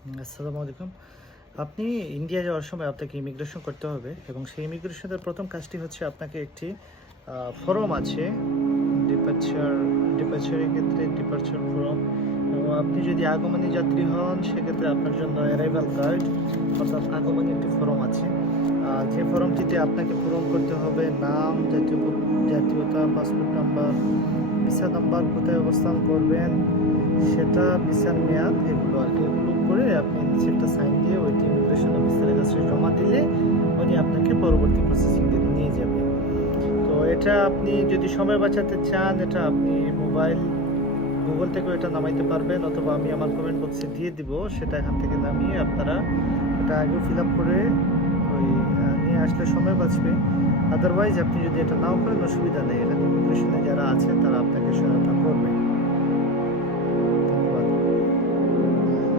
আসসালামু আলাইকুম। আপনি ইন্ডিয়া যাওয়ার সময় আপনাকে ইমিগ্রেশন করতে হবে এবং সেই ইমিগ্রেশনের প্রথম কাজটি হচ্ছে আপনাকে একটি ফর্ম আছে ডিপারচার ডিপারচারের ক্ষেত্রে ডিপারচার ফর্ম এবং আপনি যদি আগমনী যাত্রী হন সেক্ষেত্রে আপনার জন্য অ্যারাইভাল গাইড অর্থাৎ আগমনী একটি ফর্ম আছে। যে ফর্মটিতে আপনাকে পূরণ করতে হবে নাম, জাতীয়তা, পাসপোর্ট নাম্বার, ভিসা নাম্বার, কোথায় অবস্থান করবেন সেটা, ভিসার মেয়াদ, এগুলো আর কি। এগুলো করে আপনি নিচে একটা সাইন দিয়ে ওইটি ইমিগ্রেশন অফিসারের কাছে জমা দিলে উনি আপনাকে পরবর্তী প্রসেসিং নিয়ে যাবে। তো এটা আপনি যদি সময় বাঁচাতে চান এটা আপনি গুগল থেকেও এটা নামাইতে পারবেন, অথবা আমি আমার কমেন্ট বক্সে দিয়ে দিব, সেটা এখান থেকে নামিয়ে আপনারা এটা আগেও ফিল আপ করে ওই নিয়ে আসলে সময় বাঁচবে। আদারওয়াইজ আপনি যদি এটা নাও করেন অসুবিধা নেই, এখানে ইমিগ্রেশনে যারা আছেন তারা আপনাকে সহায়তা করবে।